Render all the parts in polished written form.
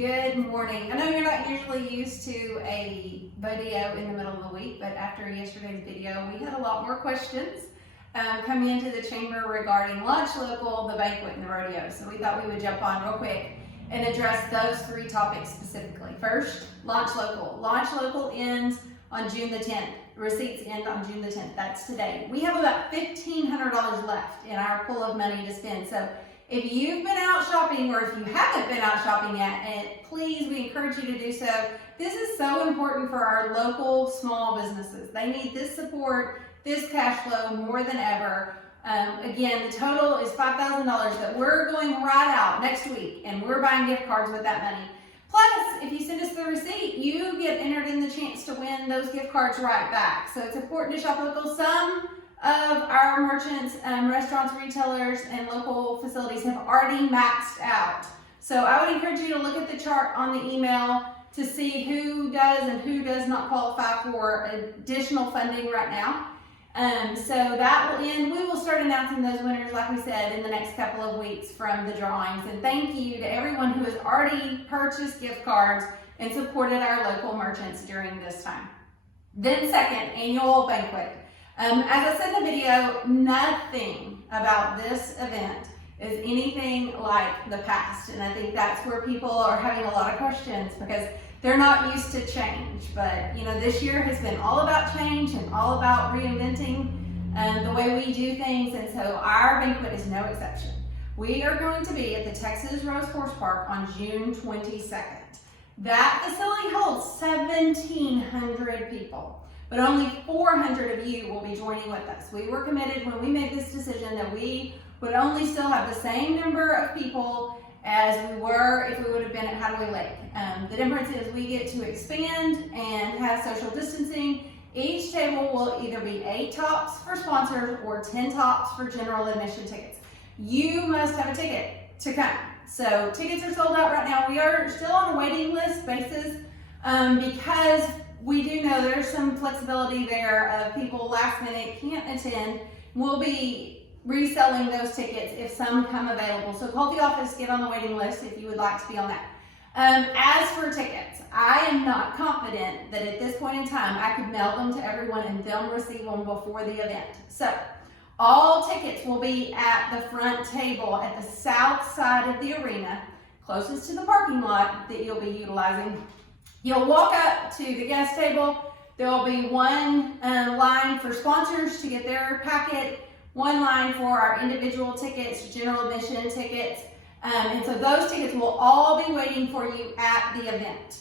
Good morning. I know you're not usually used to a video in the middle of the week, but after yesterday's video, we had a lot more questions coming into the chamber regarding Launch Local, the banquet, and the rodeo. So we thought we would jump on real quick and address those three topics specifically. First, Launch Local. Launch Local ends on June the 10th. Receipts end on June the 10th. That's today. We have about $1,500 left in our pool of money to spend. So if you've been out shopping, or if you haven't been out shopping yet, and please, we encourage you to do so. This is so important for our local small businesses. They need this support, this cash flow more than ever. Again, the total is $5,000 that we're going right out next week, and we're buying gift cards with that money. Plus, if you send us the receipt, you get entered in the chance to win those gift cards right back. So it's important to shop local. Some of our merchants, restaurants, retailers, and local facilities have already maxed out. So I would encourage you to look at the chart on the email to see who does and who does not qualify for additional funding right now. So that will end. We will start announcing those winners, like we said, in the next couple of weeks from the drawings. And thank you to everyone who has already purchased gift cards and supported our local merchants during this time. Then second, annual banquet. As I said in the video, nothing about this event is anything like the past. And I think that's where people are having a lot of questions because they're not used to change. But you know, this year has been all about change and all about reinventing the way we do things. And so our banquet is no exception. We are going to be at the Texas Rose Horse Park on June 22nd. That facility holds 1,700 people. But only 400 of you will be joining with us. We were committed when we made this decision that we would only still have the same number of people as we were if we would have been at Hadaway Lake. The difference is we get to expand and have social distancing. Each table will either be 8 tops for sponsors or 10 tops for general admission tickets. You must have a ticket to come. So tickets are sold out right now. We are still on a waiting list basis because we do know there's some flexibility there of people last minute can't attend. We'll be reselling those tickets if some come available. So call the office, get on the waiting list if you would like to be on that. As for tickets, I am not confident that at this point in time I could mail them to everyone and they'll receive them before the event. So all tickets will be at the front table at the south side of the arena, closest to the parking lot that you'll be utilizing. You'll walk up to the guest table. There will be one line for sponsors to get their packet, one line for our individual tickets, general admission tickets. And so those tickets will all be waiting for you at the event.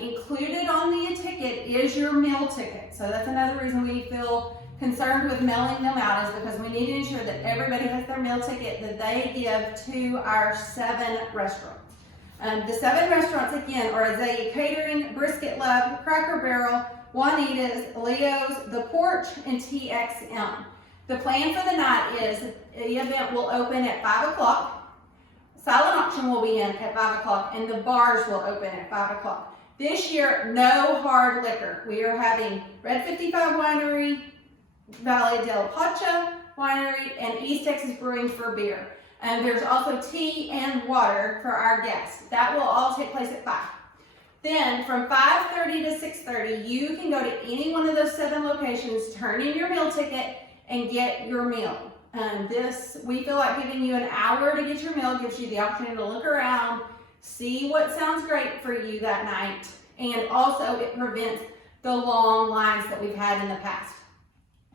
Included on the ticket is your meal ticket. So that's another reason we feel concerned with mailing them out, is because we need to ensure that everybody has their meal ticket that they give to our 7 restaurants. The 7 restaurants, again, are Azalea Catering, Brisket Love, Cracker Barrel, Juanita's, Leo's, The Porch, and TXM. The plan for the night is the event will open at 5 o'clock. Silent auction will be in at 5 o'clock, and the bars will open at 5 o'clock. This year, no hard liquor. We are having Red 55 Winery, Valle del Pacha Winery, and East Texas Brewing for beer. And there's also tea and water for our guests. That will all take place at 5. Then from 5:30 to 6:30, you can go to any one of those 7 locations, turn in your meal ticket, and get your meal. We feel like giving you an hour to get your meal gives you the opportunity to look around, see what sounds great for you that night, and also it prevents the long lines that we've had in the past.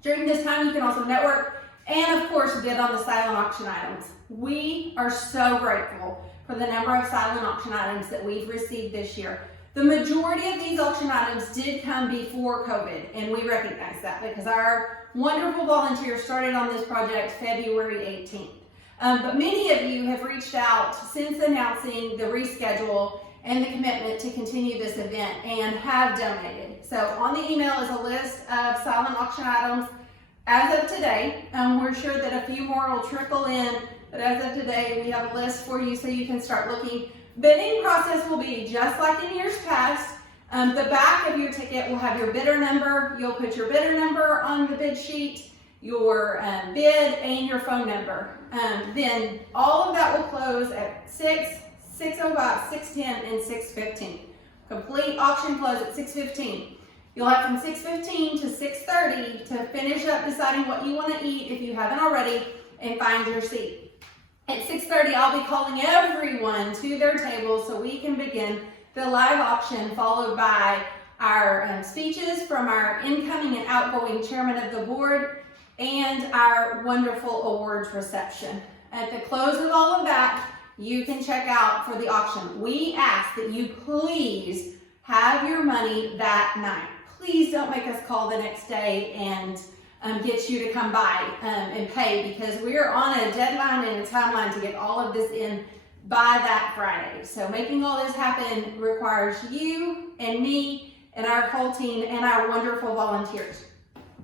During this time, you can also network and of course bid on the silent auction items. We are so grateful for the number of silent auction items that we've received this year. The majority of these auction items did come before COVID, and we recognize that because our wonderful volunteers started on this project February 18th. But many of you have reached out since announcing the reschedule and the commitment to continue this event and have donated. So on the email is a list of silent auction items. As of today, we're sure that a few more will trickle in, but as of today, we have a list for you so you can start looking. Bidding process will be just like in years past. The back of your ticket will have your bidder number. You'll put your bidder number on the bid sheet, your bid, and your phone number. Then all of that will close at 6, 6:05, 6:10, and 6:15. Complete auction close at 6:15. You'll have from 6:15 to 6:30 to finish up deciding what you want to eat if you haven't already and find your seat. At 6:30, I'll be calling everyone to their table so we can begin the live auction, followed by our speeches from our incoming and outgoing chairman of the board and our wonderful awards reception. At the close of all of that, you can check out for the auction. We ask that you please have your money that night. Please don't make us call the next day and get you to come by and pay, because we are on a deadline and a timeline to get all of this in by that Friday. So making all this happen requires you and me and our whole team and our wonderful volunteers.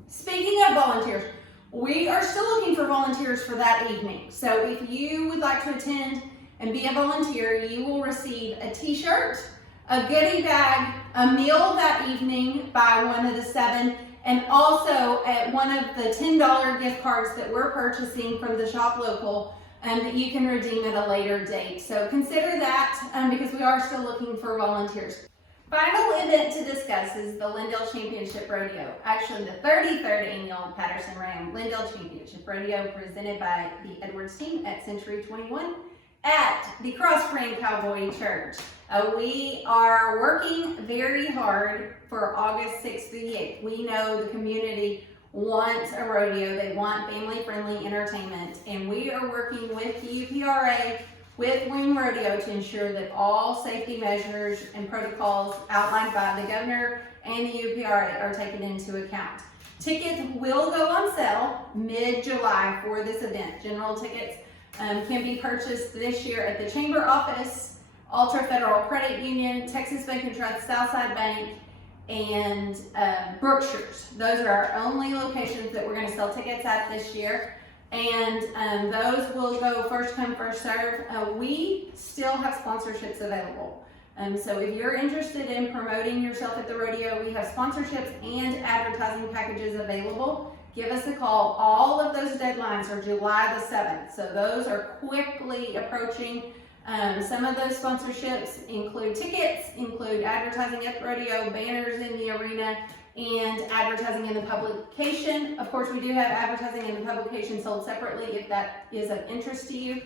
Speaking of volunteers, we are still looking for volunteers for that evening. So if you would like to attend and be a volunteer, you will receive a t-shirt, a goodie bag, a meal that evening by one of the 7, and also at one of the $10 gift cards that we're purchasing from the Shop Local that you can redeem at a later date. So consider that because we are still looking for volunteers. Final event to discuss is the Lindale Championship Rodeo. Actually, the 33rd annual Patterson Ram Lindale Championship Rodeo, presented by the Edwards team at Century 21 at the Crossgrain Cowboy Church. We are working very hard for August 6th through the 8th. We know the community wants a rodeo. They want family-friendly entertainment, and we are working with the UPRA, with Wing Rodeo, to ensure that all safety measures and protocols outlined by the governor and the UPRA are taken into account. Tickets will go on sale mid-July for this event. General tickets can be purchased this year at the Chamber office, Ultra Federal Credit Union, Texas Bank and Trust, Southside Bank, and Brookshire's. Those are our only locations that we're going to sell tickets at this year. And those will go first come, first serve. We still have sponsorships available. So if you're interested in promoting yourself at the rodeo, we have sponsorships and advertising packages available. Give us a call. All of those deadlines are July the 7th. So those are quickly approaching. Some of those sponsorships include tickets, include advertising at the rodeo, banners in the arena, and advertising in the publication. Of course, we do have advertising in the publication sold separately if that is of interest to you.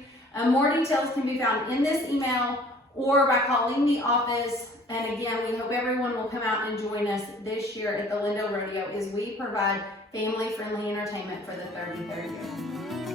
More details can be found in this email or by calling the office. And again, we hope everyone will come out and join us this year at the Lindale Rodeo as we provide family-friendly entertainment for the 33rd year.